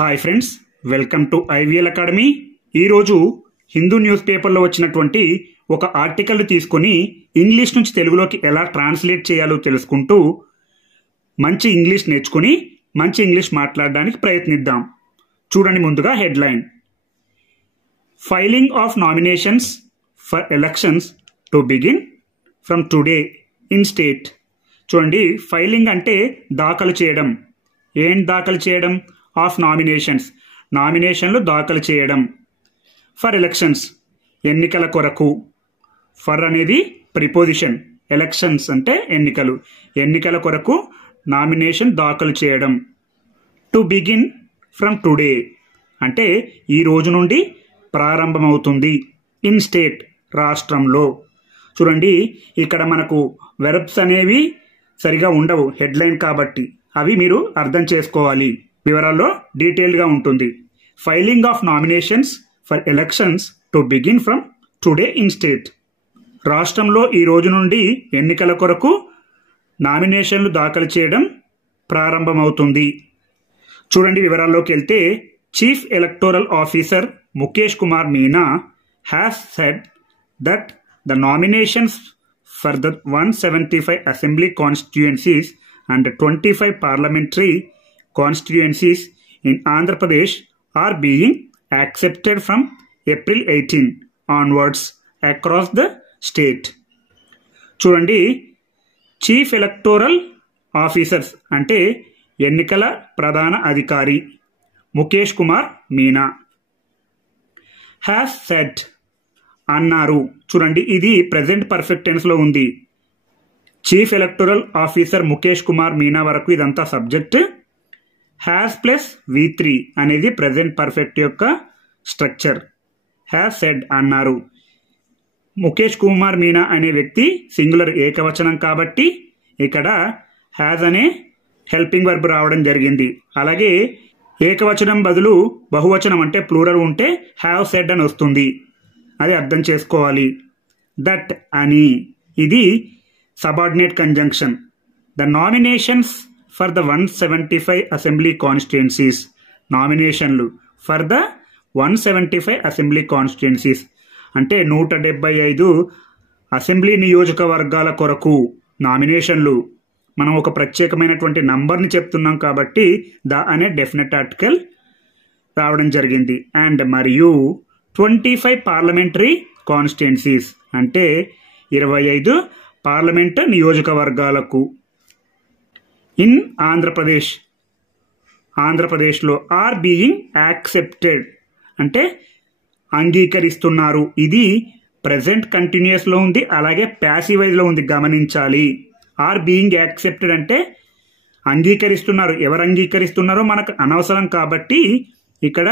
Hi friends, welcome to IVL academy. ఈరోజు Hindu news పేపర్లో వచ్చినటువంటి ఒక ఆర్టికల్ తీసుకొని ఇంగ్లీష్ నుంచి తెలుగులోకి ఎలా ట్రాన్స్లేట్ చేయాలో తెలుసుకుంటూ మంచి ఇంగ్లీష్ నేర్చుకుని మంచి ఇంగ్లీష్ మాట్లాడడానికి ప్రయత్నిద్దాం. చూడండి, ముందుగా headline: filing of nominations for elections to begin from today in state. చూడండి, ఫైలింగ్ అంటే దాఖలు చేయడం. ఏం దాఖలు చేయడం? ఆఫ్ నామినేషన్స్, నామినేషన్లు దాఖలు చేయడం. ఫర్ ఎలక్షన్స్, ఎన్నికల కొరకు. ఫర్ అనేది ప్రిపోజిషన్, ఎలక్షన్స్ అంటే ఎన్నికలు, ఎన్నికల కొరకు నామినేషన్ దాఖలు చేయడం. టు బిగిన్ ఫ్రమ్ టుడే అంటే ఈ రోజు నుండి ప్రారంభమవుతుంది. ఇన్ స్టేట్, రాష్ట్రంలో. చూడండి, ఇక్కడ మనకు వెర్బ్స్ అనేవి సరిగా ఉండవు హెడ్లైన్ కాబట్టి, అవి మీరు అర్థం చేసుకోవాలి. వివరాల్లో డీటెయిల్గా ఉంటుంది. Filing of nominations for elections to begin from today in state. రాష్ట్రంలో ఈ రోజు నుండి ఎన్నికల కొరకు నామినేషన్లు దాఖలు చేయడం ప్రారంభమవుతుంది. చూడండి, వివరాల్లోకి వెళ్తే, chief electoral officer Mukesh Kumar Meena has said that the nominations for the 175 assembly constituencies and 25 parliamentary constituencies in Andhra Pradesh are being accepted from April 18 onwards across the state. చూడండి, చీఫ్ ఎలక్టోరల్ ఆఫీసర్స్ అంటే ఎన్నికల ప్రధాన అధికారి ముఖేష్ కుమార్ మీనా హ్యాస్ సెడ్ అన్నారు. చూడండి, ఇది present perfect టెన్స్లో ఉంది. Chief electoral officer Mukesh Kumar Meena వరకు ఇదంతా సబ్జెక్ట్. హ్యాస్ ప్లస్ V3 అనేది ప్రెజెంట్ పర్ఫెక్ట్ యొక్క స్ట్రక్చర్. హ్యాస్ సెడ్ అన్నారు. ముఖేష్ కుమార్ మీనా అనే వ్యక్తి సింగులర్, ఏకవచనం కాబట్టి ఇక్కడ హ్యాస్ అనే హెల్పింగ్ వర్బ్ రావడం జరిగింది. అలాగే ఏకవచనం బదులు బహువచనం అంటే ప్లూరల్ ఉంటే హ్యావ్ సెడ్ అని వస్తుంది. అది అర్థం చేసుకోవాలి. దట్ అని, ఇది subordinate conjunction. The nominations for the 175 assembly constituencies. నామినేషన్లు ఫర్ ద 175 అసెంబ్లీ కాన్స్టిట్యుయెన్సీస్ అంటే 175 అసెంబ్లీ నియోజకవర్గాల కొరకు నామినేషన్లు. మనం ఒక ప్రత్యేకమైనటువంటి నంబర్ని చెప్తున్నాం కాబట్టి ద అనే డెఫినెట్ ఆర్టికల్ రావడం జరిగింది. అండ్ మరియు 25 పార్లమెంటరీ కాన్స్టిట్యుయెన్సీస్ అంటే 25 పార్లమెంట్ నియోజకవర్గాలకు. ఇన్ ఆంధ్రప్రదేశ్, ఆంధ్రప్రదేశ్లో. ఆర్ బీయింగ్ యాక్సెప్టెడ్ అంటే అంగీకరిస్తున్నారు. ఇది ప్రెజెంట్ కంటిన్యూస్లో ఉంది, అలాగే ప్యాసివైజ్లో ఉంది, గమనించాలి. ఆర్ బీయింగ్ యాక్సెప్టెడ్ అంటే అంగీకరిస్తున్నారు. ఎవరు అంగీకరిస్తున్నారో మనకు అనవసరం కాబట్టి ఇక్కడ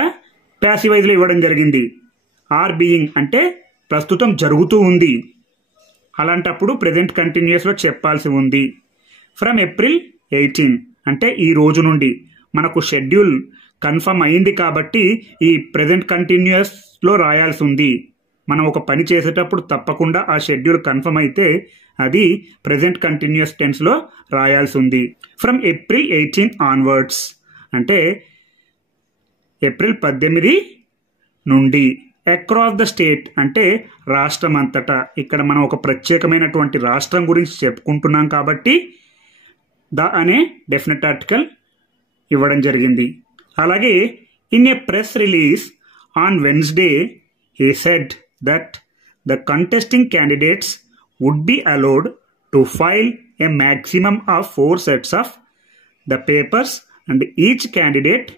ప్యాసివైజ్లో ఇవ్వడం జరిగింది. ఆర్ బీయింగ్ అంటే ప్రస్తుతం జరుగుతూ ఉంది, అలాంటప్పుడు ప్రెజెంట్ కంటిన్యూస్లో చెప్పాల్సి ఉంది. ఫ్రమ్ ఏప్రిల్ 18 అంటే ఈ రోజు నుండి. మనకు షెడ్యూల్ కన్ఫర్మ్ అయింది కాబట్టి ఈ ప్రెజెంట్ కంటిన్యూస్లో రాయాల్సి ఉంది. మనం ఒక పని చేసేటప్పుడు తప్పకుండా ఆ షెడ్యూల్ కన్ఫర్మ్ అయితే అది ప్రెజెంట్ కంటిన్యూస్ టెన్స్లో రాయాల్సి ఉంది. ఫ్రమ్ ఏప్రిల్ 18 ఆన్వర్డ్స్ అంటే ఏప్రిల్ 18 నుండి. అక్రాస్ ద స్టేట్ అంటే రాష్ట్రం అంతటా. ఇక్కడ మనం ఒక ప్రత్యేకమైనటువంటి రాష్ట్రం గురించి చెప్పుకుంటున్నాం కాబట్టి ద అనే డెఫినెట్ ఆర్టికల్ ఇవ్వడం జరిగింది. అలాగే in a press release on Wednesday he said that the contesting candidates would be allowed to file a maximum of 4 sets of the papers and each candidate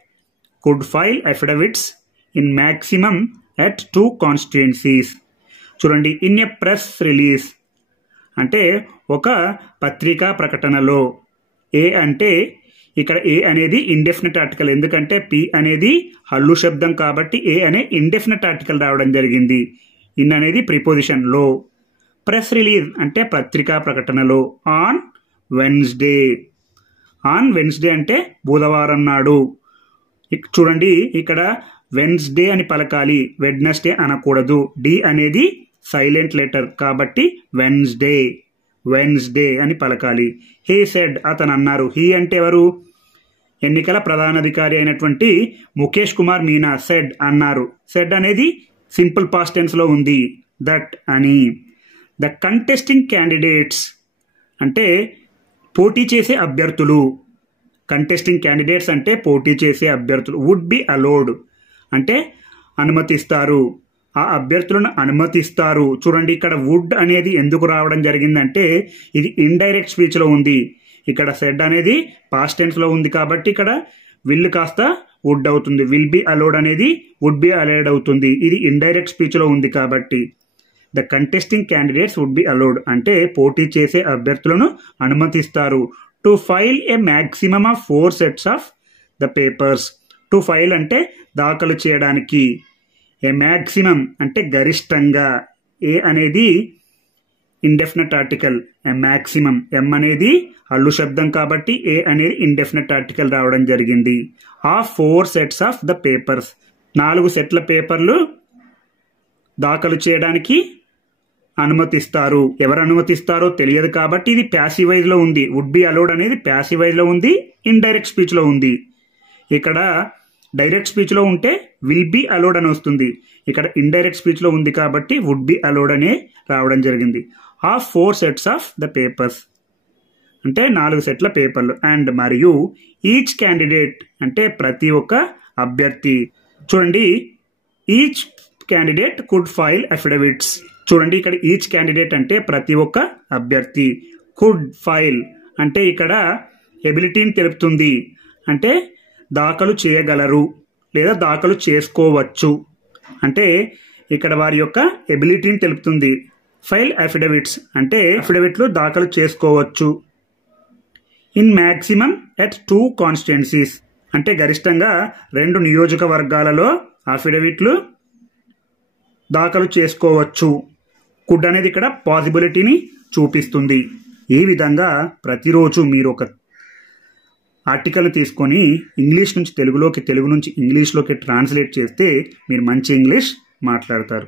could file affidavits in maximum at 2 constituencies. చూడండి, in a press release అంటే ఒక పత్రికా ప్రకటనలో. ఏ అంటే ఇక్కడ ఏ అనేది indefinite article, ఎందుకంటే P అనేది హల్లు శబ్దం కాబట్టి ఏ అనే ఇండెఫినెట్ ఆర్టికల్ రావడం జరిగింది. ఇన్ అనేది ప్రిపోజిషన్ లో. ప్రెస్ రిలీజ్ అంటే పత్రికా ప్రకటనలో. ఆన్ వెన్స్డే, ఆన్ వెన్స్డే అంటే బుధవారం నాడు. చూడండి, ఇక్కడ వెన్స్డే అని పలకాలి, వెడ్నెస్డే అనకూడదు. డి అనేది సైలెంట్ లెటర్ కాబట్టి వెన్స్డే, వెన్స్డే అని పలకాలి. హీ సెడ్ అతను అన్నారు. హీ అంటే ఎవరు? ఎన్నికల ప్రధానాధికారి అయినటువంటి ముఖేష్ కుమార్ మీనా సెడ్ అన్నారు. సెడ్ అనేది సింపుల్ పాస్ట్ టెన్స్లో ఉంది, దట్ అని. ద కంటెస్టింగ్ క్యాండిడేట్స్ అంటే పోటీ చేసే అభ్యర్థులు. కంటెస్టింగ్ క్యాండిడేట్స్ అంటే పోటీ చేసే అభ్యర్థులు. వుడ్ బి అలౌడ్ అంటే అనుమతిస్తారు, ఆ అభ్యర్థులను అనుమతిస్తారు. చూడండి ఇక్కడ వుడ్ అనేది ఎందుకు రావడం జరిగిందంటే ఇది ఇండైరెక్ట్ స్పీచ్లో ఉంది. ఇక్కడ సెడ్ అనేది పాస్ట్ టెన్స్లో ఉంది కాబట్టి ఇక్కడ విల్ కాస్త వుడ్ అవుతుంది. విల్ బి అలౌడ్ అనేది వుడ్ బి అలౌడ్ అవుతుంది. ఇది ఇండైరెక్ట్ స్పీచ్లో ఉంది కాబట్టి. The contesting candidates would be allowed అంటే పోటీ చేసే అభ్యర్థులను అనుమతిస్తారు. To file a maximum of 4 sets of the papers. To file అంటే దాఖలు చేయడానికి. ఏ మ్యాక్సిమం అంటే గరిష్టంగా. ఏ అనేది indefinite article, a maximum. M అనేది హల్లు శబ్దం కాబట్టి ఏ అనేది ఇండెఫినెట్ ఆర్టికల్ రావడం జరిగింది. ఆ 4 sets ఆఫ్ ద పేపర్స్ 4 సెట్ల పేపర్లు దాఖలు చేయడానికి అనుమతిస్తారు. ఎవరు అనుమతిస్తారో తెలియదు కాబట్టి ఇది ప్యాసివైజ్లో ఉంది. వుడ్ బి అలౌడ్ అనేది ప్యాసివైజ్లో ఉంది, ఇండైరెక్ట్ స్పీచ్లో ఉంది. ఇక్కడ డైరెక్ట్ స్పీచ్లో ఉంటే విల్ బి అలౌడ్ అని వస్తుంది. ఇక్కడ ఇండైరెక్ట్ స్పీచ్లో ఉంది కాబట్టి వుడ్ బి అలౌడ్ అనే రావడం జరిగింది. ఆ 4 sets ఆఫ్ ద పేపర్స్ అంటే 4 సెట్ల పేపర్లు. అండ్ మరియు ఈచ్ క్యాండిడేట్ అంటే ప్రతి ఒక్క అభ్యర్థి. చూడండి each candidate could file affidavits. చూడండి ఇక్కడ ఈచ్ క్యాండిడేట్ అంటే ప్రతి ఒక్క అభ్యర్థి. కుడ్ ఫైల్ అంటే ఇక్కడ ఎబిలిటీని తెలుపుతుంది. అంటే దాఖలు చేయగలరు లేదా దాఖలు చేసుకోవచ్చు. అంటే ఇక్కడ వారి యొక్క ఎబిలిటీని తెలుపుతుంది. ఫైల్ అఫిడవిట్స్ అంటే అఫిడవిట్లు దాఖలు చేసుకోవచ్చు. ఇన్ మ్యాక్సిమం ఎట్ 2 కాన్స్టిట్యుయెన్సీస్ అంటే గరిష్టంగా 2 నియోజకవర్గాలలో అఫిడవిట్లు దాఖలు చేసుకోవచ్చు. కుడ్ అనేది ఇక్కడ పాసిబిలిటీని చూపిస్తుంది. ఈ విధంగా ప్రతిరోజు మీరు ఒక ఆర్టికల్ తీసుకొని ఇంగ్లీష్ నుంచి తెలుగులోకి, తెలుగు నుంచి ఇంగ్లీష్లోకి ట్రాన్స్లేట్ చేస్తే మీరు మంచి ఇంగ్లీష్ మాట్లాడతారు.